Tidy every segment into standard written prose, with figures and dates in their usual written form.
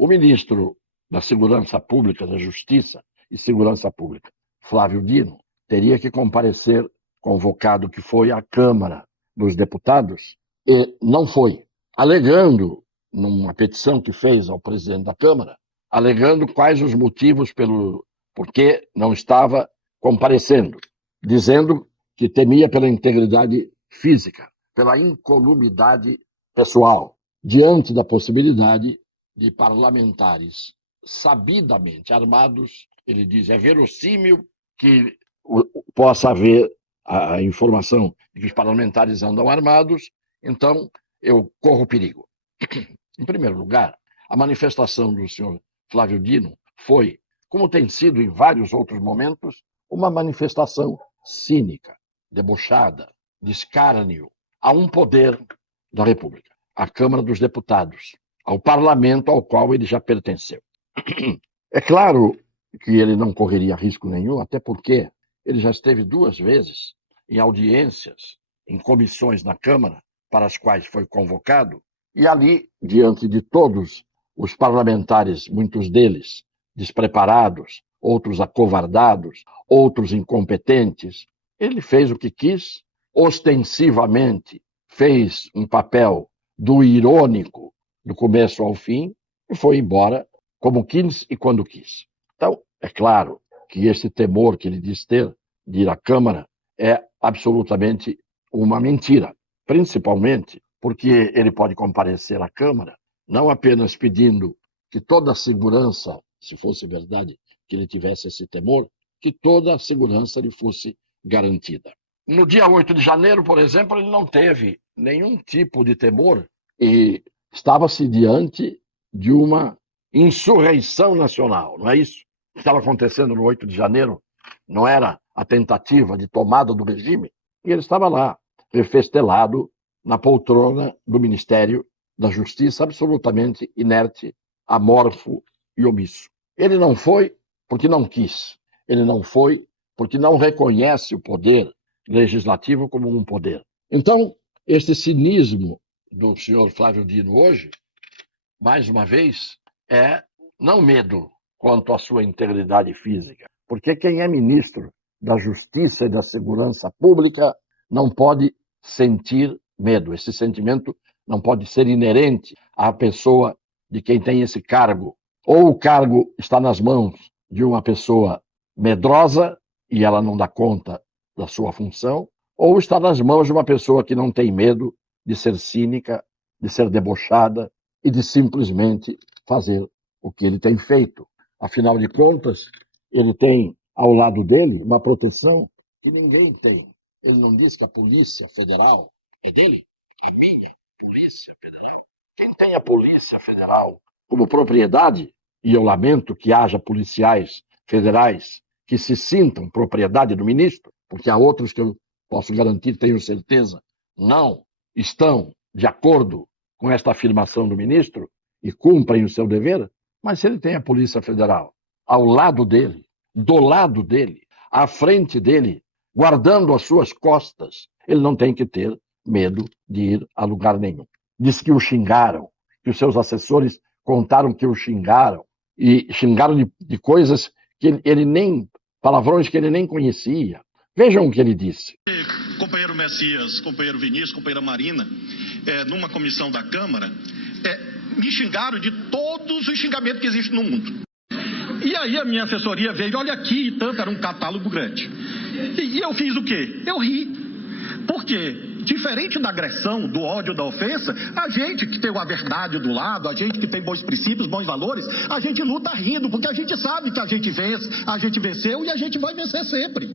O ministro da Segurança Pública, da Justiça e Segurança Pública, Flávio Dino, teria que comparecer, convocado que foi à Câmara dos Deputados, e não foi, alegando, numa petição que fez ao presidente da Câmara, alegando quais os motivos por que não estava comparecendo, dizendo que temia pela integridade física, pela incolumidade pessoal, diante da possibilidade de parlamentares sabidamente armados. Ele diz, é verossímil que possa haver a informação de que os parlamentares andam armados, então eu corro perigo. Em primeiro lugar, a manifestação do senhor Flávio Dino foi, como tem sido em vários outros momentos, uma manifestação cínica, debochada, de escárnio a um poder da República, à Câmara dos Deputados, ao parlamento ao qual ele já pertenceu. É claro que ele não correria risco nenhum, até porque ele já esteve 2 vezes em audiências, em comissões na Câmara, para as quais foi convocado, e ali, diante de todos os parlamentares, muitos deles despreparados, outros acovardados, outros incompetentes, ele fez o que quis, ostensivamente fez um papel do irônico do começo ao fim e foi embora como quis e quando quis. Então, é claro que esse temor que ele diz ter de ir à Câmara é absolutamente uma mentira, principalmente porque ele pode comparecer à Câmara não apenas pedindo que toda a segurança, se fosse verdade que ele tivesse esse temor, que toda a segurança lhe fosse garantida. No dia 8 de janeiro, por exemplo, ele não teve nenhum tipo de temor e estava-se diante de uma insurreição nacional, não é isso? O que estava acontecendo no 8 de janeiro não era a tentativa de tomada do regime, e ele estava lá, refestelado na poltrona do Ministério da Justiça, absolutamente inerte, amorfo e omisso. Ele não foi porque não quis, ele não foi porque não reconhece o poder legislativo como um poder. Então, este cinismo do senhor Flávio Dino hoje, mais uma vez, é não medo quanto à sua integridade física, porque quem é ministro da Justiça e da Segurança Pública não pode sentir medo. Esse sentimento não pode ser inerente à pessoa de quem tem esse cargo. Ou o cargo está nas mãos de uma pessoa medrosa e ela não dá conta da sua função, ou está nas mãos de uma pessoa que não tem medo de ser cínica, de ser debochada e de simplesmente fazer o que ele tem feito. Afinal de contas, ele tem ao lado dele uma proteção que ninguém tem. Ele não diz que a Polícia Federal é dele? A minha Polícia Federal? Quem tem a Polícia Federal como propriedade, e eu lamento que haja policiais federais que se sintam propriedade do ministro, porque há outros que eu posso garantir, tenho certeza, não estão de acordo com esta afirmação do ministro e cumprem o seu dever, mas se ele tem a Polícia Federal ao lado dele, do lado dele, à frente dele, guardando as suas costas, ele não tem que ter medo de ir a lugar nenhum. Diz que o xingaram, que os seus assessores contaram que o xingaram, e xingaram de coisas que ele nem, palavrões que ele nem conhecia. Vejam o que ele disse. Companheiro Messias, companheiro Vinícius, companheira Marina, numa comissão da Câmara, me xingaram de todos os xingamentos que existem no mundo. E aí a minha assessoria veio, olha aqui, e tanto, era um catálogo grande. E eu fiz o quê? Eu ri. Por quê? Diferente da agressão, do ódio, da ofensa, a gente que tem a verdade do lado, a gente que tem bons princípios, bons valores, a gente luta rindo, porque a gente sabe que a gente vence, a gente venceu e a gente vai vencer sempre.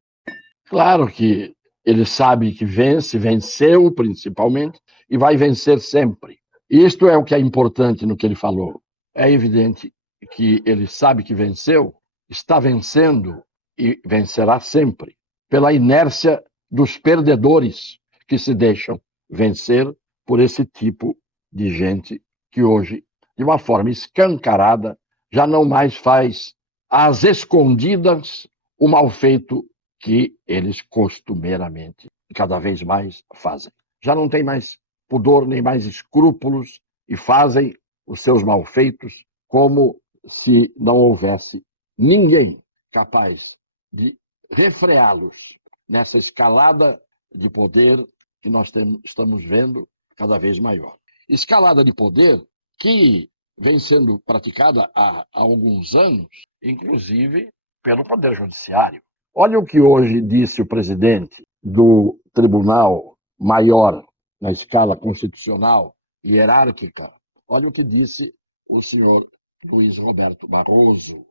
Claro que ele sabe que vence, venceu principalmente, e vai vencer sempre. Isto é o que é importante no que ele falou. É evidente que ele sabe que venceu, está vencendo e vencerá sempre, pela inércia dos perdedores que se deixam vencer por esse tipo de gente que hoje, de uma forma escancarada, já não mais faz às escondidas o mal feito que eles costumeiramente, cada vez mais, fazem. Já não tem mais pudor nem mais escrúpulos e fazem os seus malfeitos como se não houvesse ninguém capaz de refreá-los nessa escalada de poder que nós estamos vendo cada vez maior. Escalada de poder que vem sendo praticada há alguns anos, inclusive pelo Poder Judiciário. Olha o que hoje disse o presidente do Tribunal Maior na escala constitucional e hierárquica. Olha o que disse o senhor Luiz Roberto Barroso.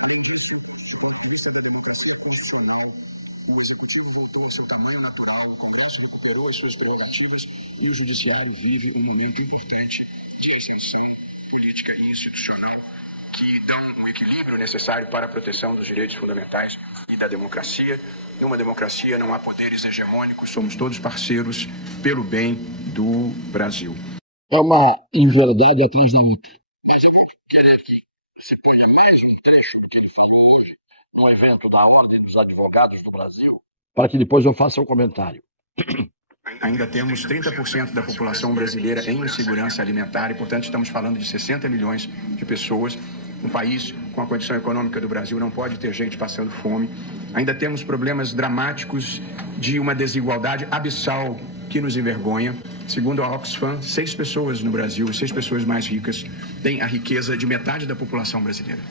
Além disso, do ponto de vista da democracia constitucional, o Executivo voltou ao seu tamanho natural, o Congresso recuperou as suas prerrogativas e o Judiciário vive um momento importante de ascensão política e institucional que dão um equilíbrio necessário para a proteção dos direitos fundamentais e da democracia. Numa democracia não há poderes hegemônicos, somos todos parceiros pelo bem do Brasil. É uma inverdade atrás da outra. Mas eu vou querer que se ponha mais um trecho do que ele falou hoje, num evento da Ordem dos Advogados do Brasil, para que depois eu faça um comentário. Ainda temos 30% da população brasileira em insegurança alimentar e, portanto, estamos falando de 60 milhões de pessoas. Um país com a condição econômica do Brasil não pode ter gente passando fome. Ainda temos problemas dramáticos de uma desigualdade abissal que nos envergonha. Segundo a Oxfam, 6 pessoas no Brasil, as 6 pessoas mais ricas, têm a riqueza de metade da população brasileira.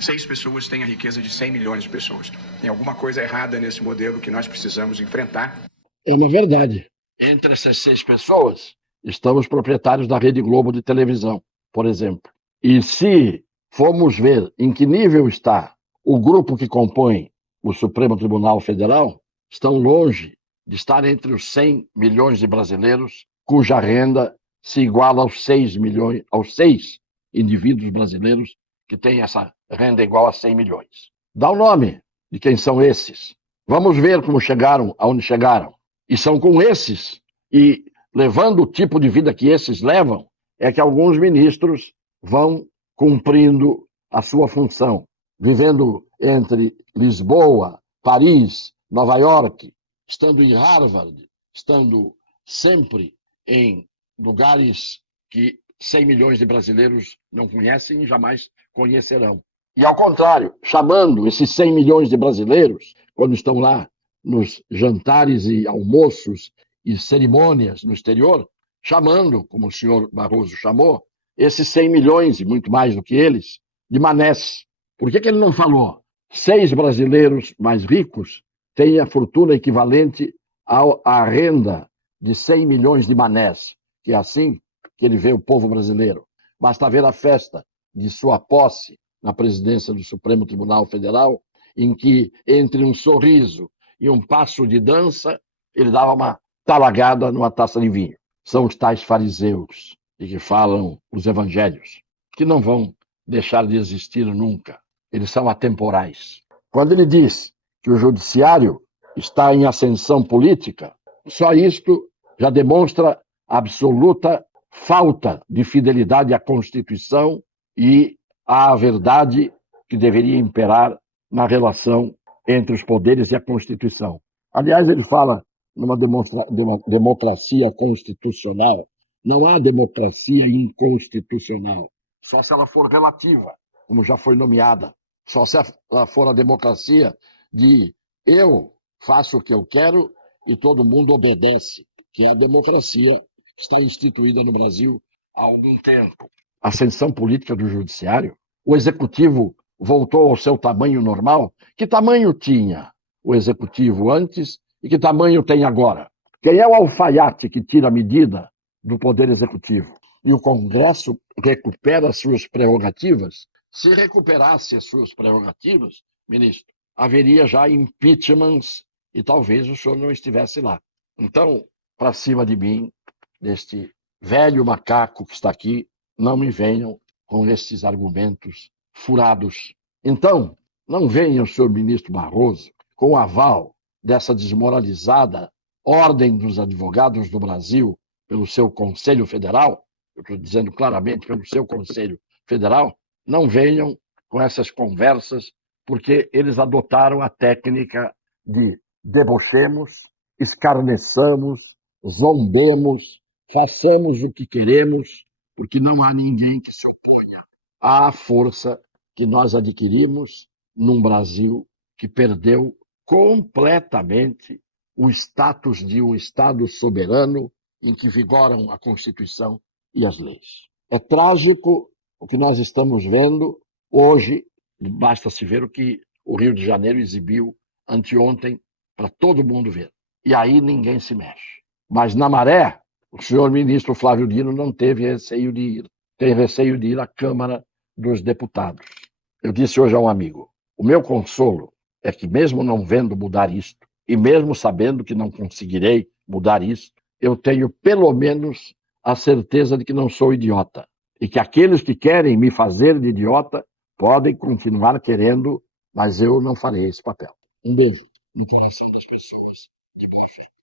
6 pessoas têm a riqueza de 100 milhões de pessoas. Tem alguma coisa errada nesse modelo que nós precisamos enfrentar. É uma verdade. Entre essas 6 pessoas, estão os proprietários da Rede Globo de televisão, por exemplo. E se formos ver em que nível está o grupo que compõe o Supremo Tribunal Federal, estão longe de estar entre os 100 milhões de brasileiros cuja renda se iguala aos 6 indivíduos brasileiros que têm essa renda igual a 100 milhões. Dá o nome de quem são esses. Vamos ver como chegaram aonde chegaram. E são com esses, e levando o tipo de vida que esses levam, é que alguns ministros vão cumprindo a sua função, vivendo entre Lisboa, Paris, Nova York, estando em Harvard, estando sempre em lugares que 100 milhões de brasileiros não conhecem e jamais conhecerão. E, ao contrário, chamando esses 100 milhões de brasileiros, quando estão lá nos jantares e almoços e cerimônias no exterior, chamando, como o senhor Barroso chamou, esses 100 milhões, e muito mais do que eles, de manés. Por que ele não falou 6 brasileiros mais ricos têm a fortuna equivalente à renda de 100 milhões de manés, que é assim que ele vê o povo brasileiro. Basta ver a festa de sua posse na presidência do Supremo Tribunal Federal, em que, entre um sorriso e um passo de dança, ele dava uma talagada numa taça de vinho. São os tais fariseus de que falam os evangelhos, que não vão deixar de existir nunca. Eles são atemporais. Quando ele diz que o judiciário está em ascensão política, só isto já demonstra absoluta falta de fidelidade à Constituição e à verdade que deveria imperar na relação entre os poderes e a Constituição. Aliás, ele fala numa democracia constitucional. Não há democracia inconstitucional, só se ela for relativa, como já foi nomeada. Só se ela for a democracia de eu faço o que eu quero e todo mundo obedece, que é a democracia que está instituída no Brasil há algum tempo. A ascensão política do judiciário, o executivo voltou ao seu tamanho normal. Que tamanho tinha o executivo antes e que tamanho tem agora? Quem é o alfaiate que tira a medida do poder executivo? E o Congresso recupera suas prerrogativas? Se recuperasse as suas prerrogativas, ministro, haveria já impeachments e talvez o senhor não estivesse lá. Então, para cima de mim, deste velho macaco que está aqui, não me venham com estes argumentos furados. Então, não venha o senhor ministro Barroso com o aval dessa desmoralizada Ordem dos Advogados do Brasil pelo seu Conselho Federal, eu estou dizendo claramente pelo seu Conselho Federal, não venham com essas conversas, porque eles adotaram a técnica de debochemos, escarneçamos, zombemos, façamos o que queremos, porque não há ninguém que se oponha à força que nós adquirimos num Brasil que perdeu completamente o status de um Estado soberano em que vigoram a Constituição e as leis. É trágico o que nós estamos vendo hoje, basta se ver o que o Rio de Janeiro exibiu anteontem para todo mundo ver. E aí ninguém se mexe. Mas na Maré, o senhor ministro Flávio Dino não teve receio de ir. Tem receio de ir à Câmara dos Deputados. Eu disse hoje a um amigo, o meu consolo é que mesmo não vendo mudar isto, e mesmo sabendo que não conseguirei mudar isto, eu tenho pelo menos a certeza de que não sou idiota. E que aqueles que querem me fazer de idiota podem continuar querendo, mas eu não farei esse papel. Um beijo no coração das pessoas de boa fé.